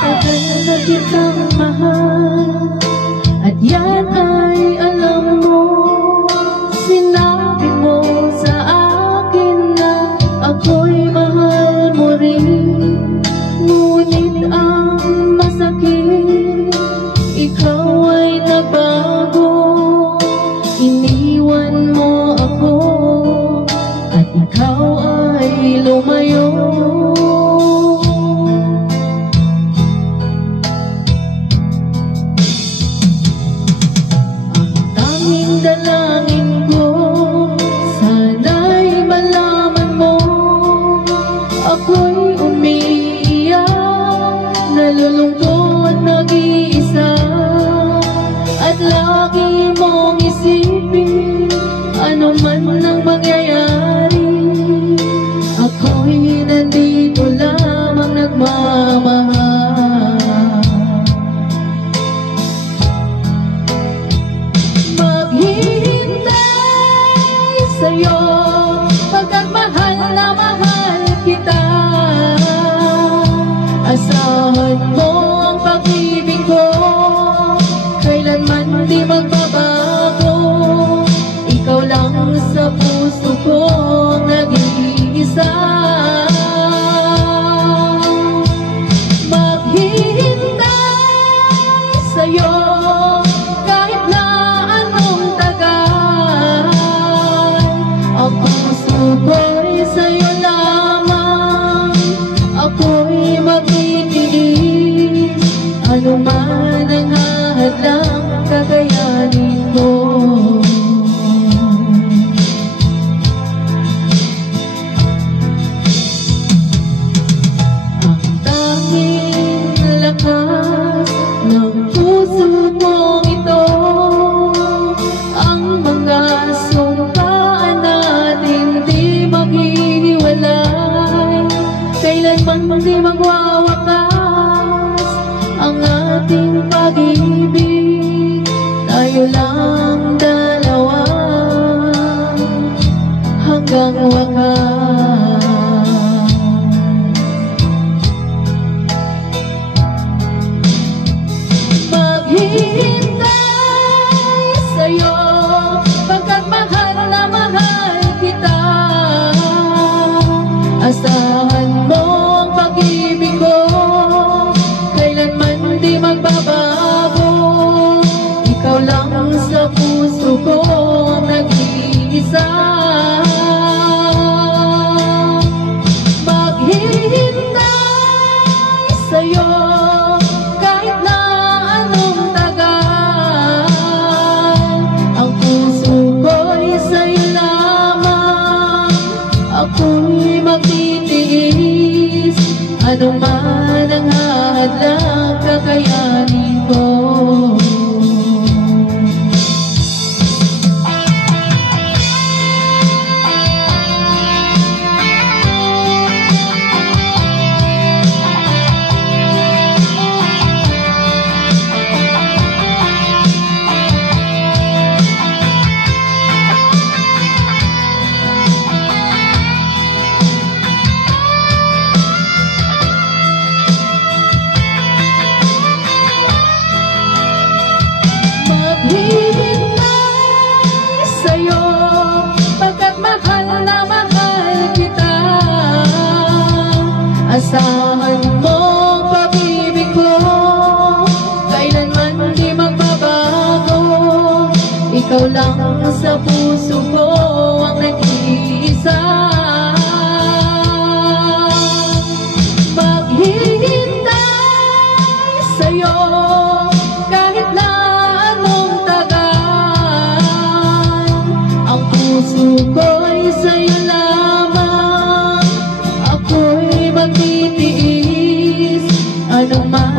Tagal na kitang mahal, at yan ay alam mo. Sinabi mo sa akin na ako'y mahal mo rin. Ngunit ang masakit, ikaw ay nagbago. Iniwan mo ako, at ikaw ay lumayo. Dalangin ko, sana'y malaman mo, ako'y umiiyak, nalulungkot, nag-iisa. At lagi mong isipin, ano man ang mangyayari, ako'y nandito lamang nagmamahal. Sa'yo, pagkat mahal na mahal kita, asahan mo ang pag-ibig ko, kailanman di magbabago. Ikaw lang sa puso ko ang nag-iisa. Maghihintay sa'yo kahit na anong tagal. Ang puso ko'y sa'yo lamang, ako'y magtitiis. Ano man ang hahadlang, kakayanin mo. Ang tanging lakas ng puso mong ito, ang mga sumpaan natin di maghihiwalay. Kailanman di magwawakas ang ating pag-ibig. Tayo lang dalawa hanggang wakas. Maghihintay sa'yo, pagkat mahal na mahal kita. Asahan mo ang pag-ibig ko, kailanman di magbabago. Ikaw lang sa puso ko ang nag-iisa. Maghihintay sa'yo kahit na anong tagal. Ang puso ko'y sa'yo lamang, ako'y magtitiis. Ano man ang hahadlang, kakayanin ko. Maghihintay sa'yo, pagkat mahal na mahal kita. Asahan mo ang pag-ibig ko, kailanman di magbabago. Ikaw lang sa puso ko ang nag-iisa. Maghihintay sa'yo kahit na anong tagal. Ang puso ko'y sa'yo lamang, ako'y magtitiis. Ano man